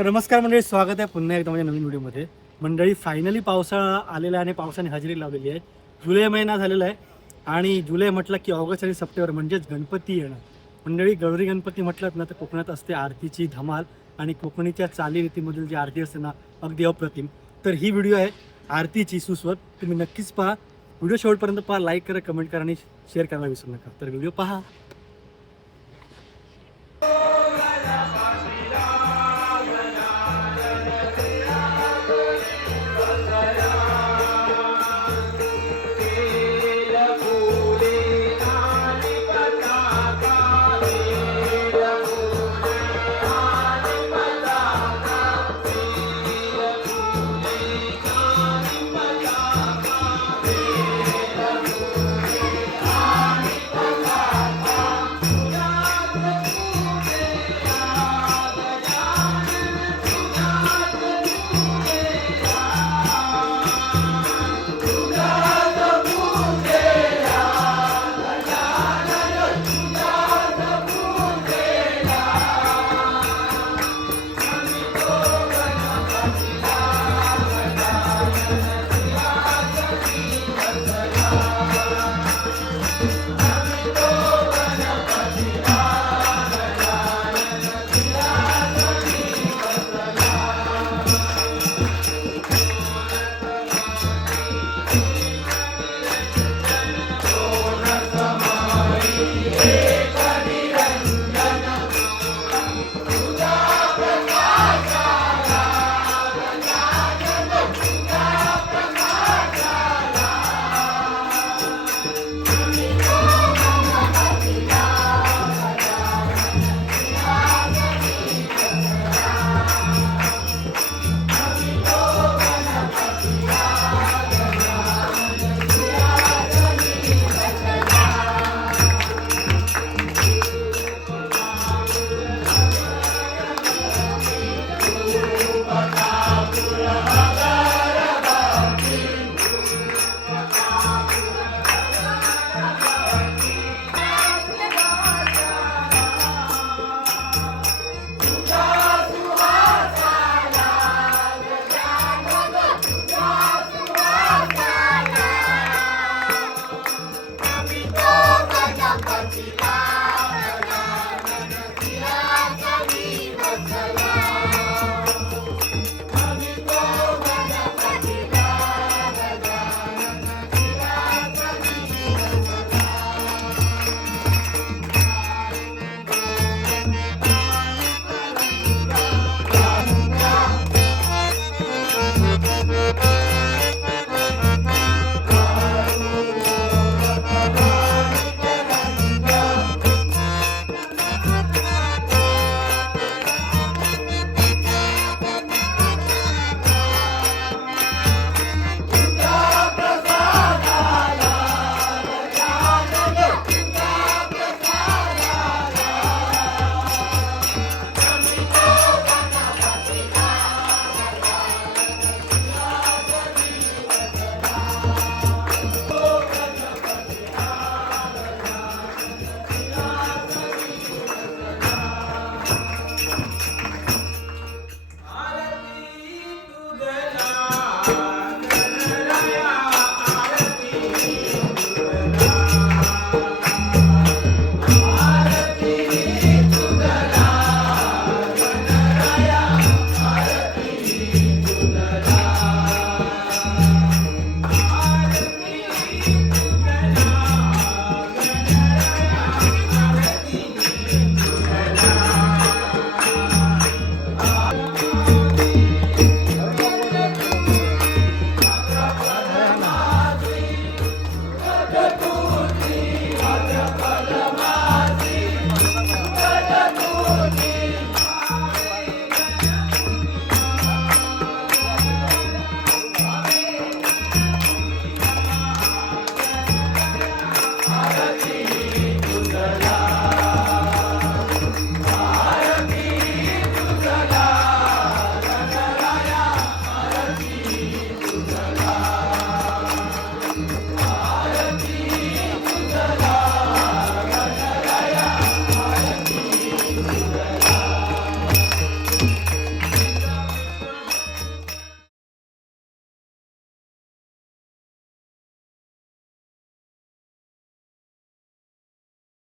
तर नमस्कार मंडळी, स्वागत आहे पुन्हा एकदा माझ्या नवीन व्हिडिओमध्ये. मंडळी फायनली पावसाळा आलेला आहे आणि पावसाने हजेरी लावलेली आहे. जुलै महिना झालेला आहे आणि जुलै म्हटलं की ऑगस्ट आणि सप्टेंबर म्हणजेच गणपती येणार. मंडळी गौरी गणपती म्हटलं ना तर कोकणात असते आरतीची धमाल आणि कोकणीच्या चालीरीतीमधील जी आरती असते ना अगदी अप्रतिम. तर ही व्हिडिओ आहे आरतीची सुस्वर. तुम्ही नक्कीच पहा, व्हिडिओ शेवटपर्यंत पहा, लाईक करा, कमेंट करा आणि शेअर करायला विसरू नका. तर व्हिडिओ पहा.